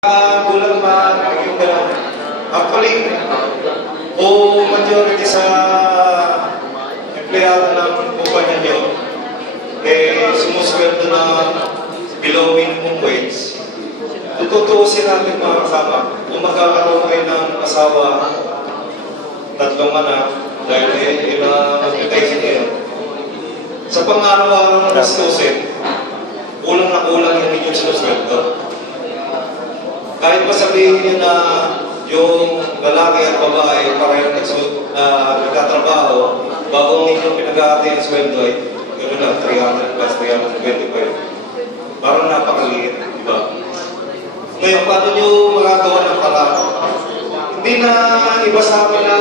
Kulang ba yung actually, o majority sa empleyado ng kumpanya nyo, sumusweldo na below minimum wage. Tututuusin natin mga kasama, kung magkakaroon kayo ng asawa, tatlong anak, dahil mag-retain nyo, sa pang-araw-araw na gastusin, kulang na kulang yung inyong sinusweldo. Kahit pa sabihin nyo na yung lalaki at babae parang nagtatrabaho, bago ang inyong pinag-aati ang sweldo ay gano'n lang, 300 plus 325. Parang napakaliit, di ba? Ngayon, paano nyo magagawa ng paraan? Hindi na iba sa akin na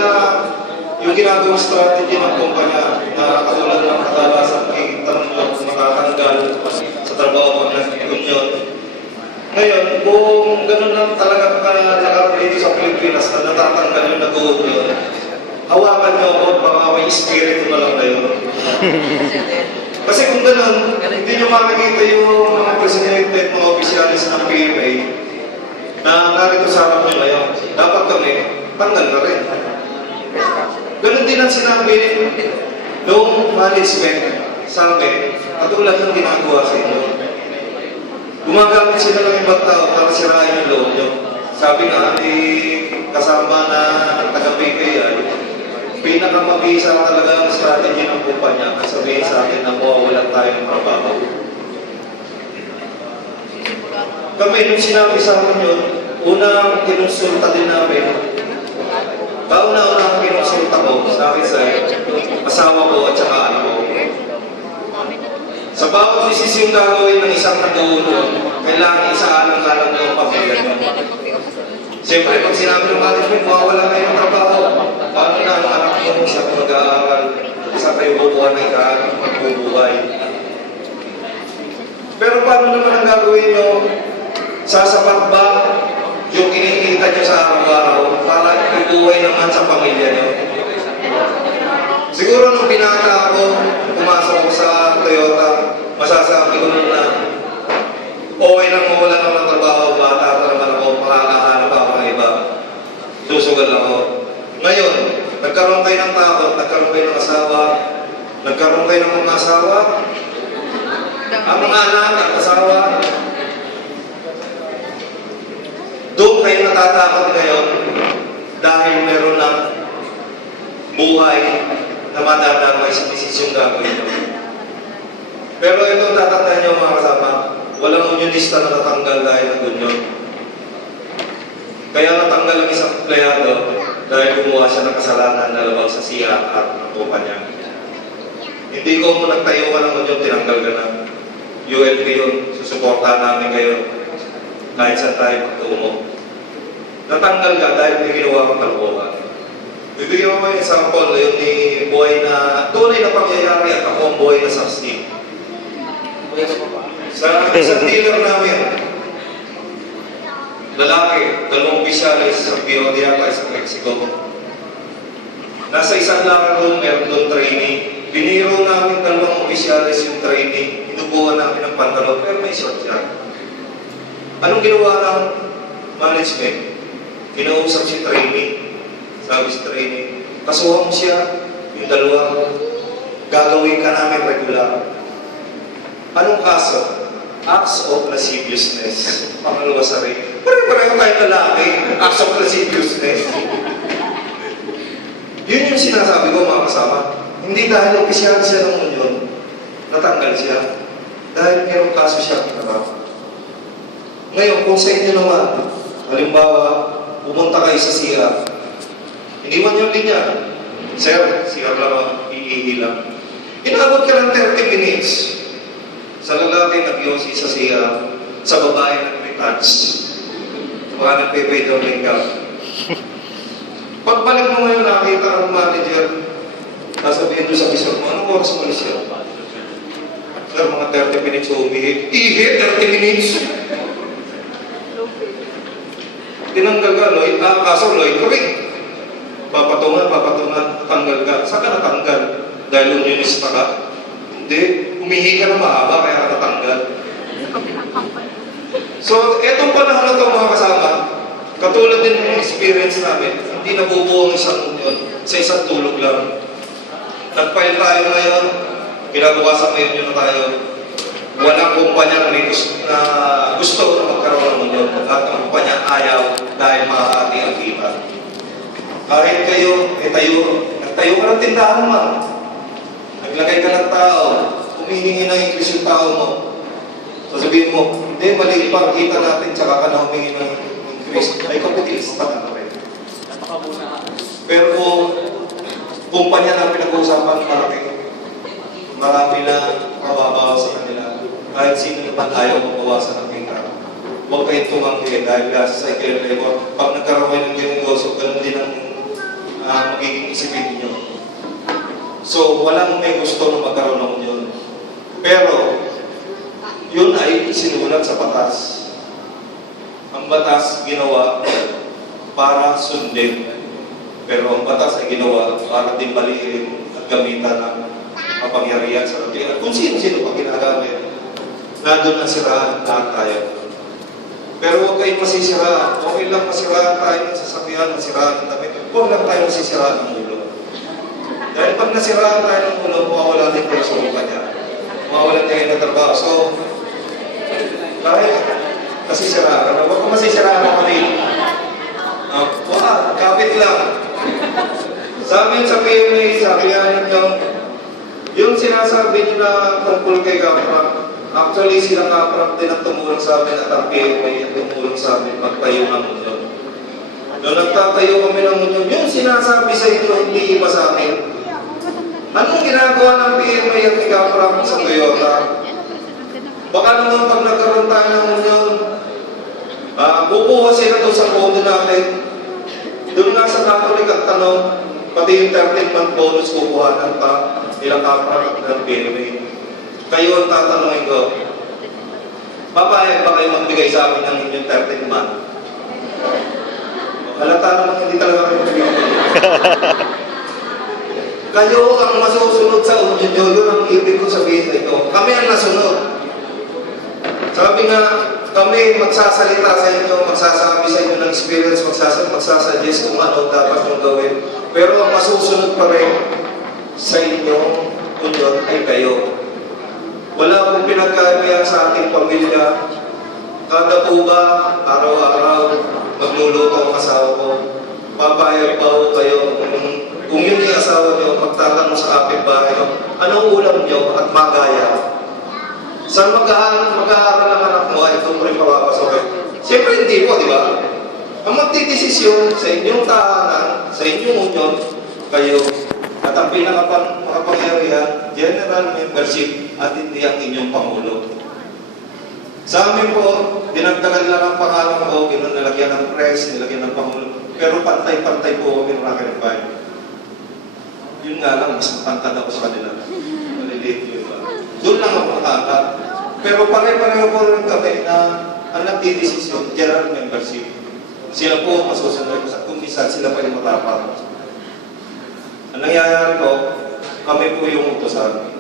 yung ginagawang strategy ng kumpanya na katulad ng kadalasan nakikita nyo matatanggal sa trabaho ng union. Ngayon, kung gano'n lang talaga nakaroon dito sa Pilipinas na natatanggal yung nag-uunion, hawakan nyo ako, baka may espiritu na lang kayo. Kasi kung gano'n, hindi nyo makikita yung mga presidente at mga opisyalis ng PMA na narito sa harap nyo ngayon. Dapat kami, tanggal na rin. Gano'n din ang sinabi noong management sa amin, katulad ng ginagawa sa inyo. Gumagamit sila ng ibang tao para sirain yung loob nyo. Sabi nga, kasama na ng taga-PPI, pinakamabisa talaga ang strategy ng kumpanya at sabihin sa atin na mawawalan tayo ng trabaho. Kami, nung sinabi sa amin yun, unang kinonsulta din namin, kauna-unang kinonsulta ko sa akin sa asawa ko at saka anak ko. Sa bawat desisyon gagawin ng isang nag-uunod, kailangan isaalang-alang ng pamilya nyo. Siyempre, pag sinabi ng management, mawawala kayo ng trabaho. Paano na ang anak nyo sa mag-aaral? Isa kayo bubuhan ng magbubuhay. Pero paano naman ang gagawin nyo? Sasapat ba yung kinikita nyo sa araw-araw para ibubuhay naman sa pamilya nyo? Siguro nung binata ako, pumasok ko sa Toyota, masasabi ko nun na okay lang mawala ako ng trabaho, bata pa naman ako, makakahanap ako ng iba. Susugal ako. Ngayon, nagkaroon kayo ng takot, nagkaroon kayo ng asawa, nagkaroon kayo ng mga asawa, ang mga anak at asawa, doon kayo natatakot ngayon dahil meron ng buhay na madadamay sa desisyong gagawin. Pero ito, tatandaan niyo mga kasama, walang unionista na natanggal dahil ng union. Kaya natanggal ang isang empleyado dahil gumawa siya ng kasalanan na labag sa CR ng kumpanya. Hindi ko mo nagtayo ka ng union, tinanggal ka na. ULP yun, susuportahan namin kayo kahit saan tayo magtumo. Natanggal ka dahil may ginawa kang kalokohan. Bibigyan mo yung example yun ni buhay na tunay na pangyayari at ako ang buhay na sastig. Sa isang dealer namin, lalaki, dalawang opisyalis sa POD at sa Mexico. Nasa isang locker room, meron doon trainee. Biniro namin dalawang opisyalis yung trainee. Hinubuhan namin ng pantalon, pero may short siya. Anong ginawa ng management? Kinausap si trainee. Sabi si trainee, kasuhan mo siya, yung dalawa, gagawin ka namin regular. Anong kaso? Acts of lasciviousness. Pangalawa sa rin. Pareho tayong lalaki. Acts of lasciviousness. Yun yung sinasabi ko mga kasama. Hindi dahil opisyal siya ng union, natanggal siya. Dahil mayroong kaso siya. Ngayon, kung sa inyo naman, halimbawa, pumunta kayo sa CR, hindi man yung linya. Sir, CR lang, iihi lang. Inabot ka ng 30 minutes. Sa lalaki nag-yosi sa CR, sa babae nag-retouch. Baka nagpe-pay down makeup. Pagbalik mo ngayon, nakita ng manager, nasabihin doon sa bisor mo, anong oras mo siya? Sir, mga 30 minutes umihi. Ihi, 30 minutes? Tinanggal ka, Lloyd. Kaso Lloyd, correct. Papatungan, tanggal ka. Saan ka natanggal? Dahil unionista ka? Hindi. Umihi ka na mahaba, kaya ka natanggal. So, etong panahon na ito mga kasama, katulad din ng experience namin, hindi nabubuo ang isang union sa isang tulog lang. Nag-file tayo ngayon, kinabukasan ngayon yun na tayo. Walang kumpanya na may gusto na magkaroon ng union. Lahat ng kumpanya ayaw dahil makakati ang kita. Kahit kayo, nagtayo ka ng tindahan mo. Naglagay ka ng tao, humihingi ng increase yung tao mo. Sasabihin mo, hindi, mali pa, kita natin, tsaka ka na humingi ng increase. Ay, kapitilista ka na rin. Pero kung kumpanya na pinag-uusapan, marami na kababawas sa kanila. Kahit sino naman ayaw mabawasan ng kita. Huwag kayong tumanggi dahil sa cycle labor. Pag nagkaroon kayo ng negosyo, ganun din ang magiging isipin niyo. So, walang may gusto na magkaroon ng union. Pero, yun ay sinulat sa batas. Ang batas ginawa para sundin. Pero ang batas ay ginawa para din baliin at gamitan ng kapangyarihan sa atin. At kung sino-sino pa ginagamit, nandun na siraan lahat tayo. Pero huwag kayong masisiraan. Okay lang masiraan tayo ng sasakyan, masiraan ng damit. Huwag lang tayo masisiraan ng ulo. Dahil pag nasiraan tayo ng ulo, mawawala din tayo sa kumpanya. Mawawala tayo ng trabaho. So, kahit nasisiraan ka, huwag kang masisiraan ng kapit. Kapit lang. Sa amin sa PMA, sabi nga ninyo, yung sinasabi nyo na tungkol kay Kapra, actually, sila Kapra din ang tumulong sa amin at ang PMA ang tumulong sa amin magtayo ng mundo. Noong nagtatayo kami ng mundo, yung sinasabi sa inyo, hindi iba sa amin. Anong ginagawa ng PMA at ni Kapra sa Toyota? Baka naman pag nagkaroon tayo ng union, bukuha sila doon sa pondo natin. Doon nga sa Catholic ang tanong, pati yung 13-month bonus kukuhanan pa nilang Kapra ng PMA. Kayo ang tatanungin ko, papayag ba kayo magbigay sa amin ng inyong 13 month? Halata naman hindi talaga kayo magbigay. Kayo ang masusunod sa union nyo, yun ang ibig ko sabihin na ito. Kami ang nasunod. Sabi nga, kami magsasalita sa inyo, magsasabi sa inyo ng experience, magsasuggest kung ano dapat yung gawin. Pero ang masusunod pa rin sa inyong union ay kayo. Wala akong pinagkaibayan sa ating pamilya. Kada po ba, araw-araw, magluluto ang asawa ko. Papayag pa ho kayo. Kung yun yung asawa nyo, magtatanong sa aking bahay, anong ulam nyo at magaya? Saan mag-aaral ang anak mo ay ito mo rin papapasokin? Siyempre hindi po, di ba? Ang magdidesisyon sa inyong tahanan, sa inyong union, kayo. At ang pinakapangyarihan, general membership at hindi ang inyong Pangulo. Sa amin po, dinagdagan lang ang pangalan ko, nilagyan ng press, nilagyan ng Pangulo. Pero pantay-pantay po kami ng Rocket Fire. Yun nga lang, mas matangkad ako sa kanila. Maliliit yun ba? Doon lang ako nakakad. Pero pare-pareho po rin kami na ang nagdidesisyon, general membership. Sila po masusunod sa kung minsan sila pa yung matapang. Ang nangyayari po, kami po yung utosan.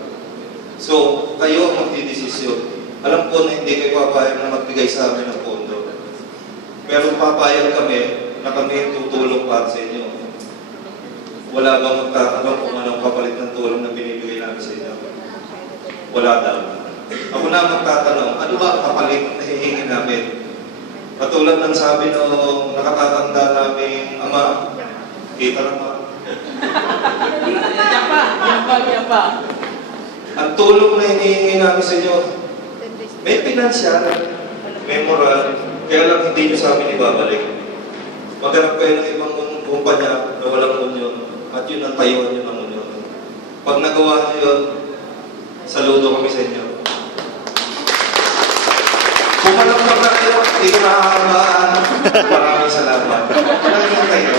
So, kayo ang magdidesisyon. Alam ko na hindi kayo papayag na magbigay sa amin ng pondo. Pero papayag kami na kami tutulong para sa inyo. Wala bang magtatanong kung anong kapalit ng tulong na binibigay namin sa inyo? Wala daw. Ako na magtatanong, ano ba ang kapalit na hihingi namin? Katulad ng sabi nung nakatatanda naming ama, kita naman. Yan pa. Ang tulong na hinihingi namin sa inyo, may pinansyal, may moral, kaya lang hindi nyo sa amin ibabalik. Maghanap kayo ng ibang kumpanya na walang union, at yun ang tayuan nyo ng union. Pag nagawa nyo yun, saludo kami sa inyo. Kung alam mo na kayo, hindi ko nakakamaan. Maraming salamat. Maraming kayo.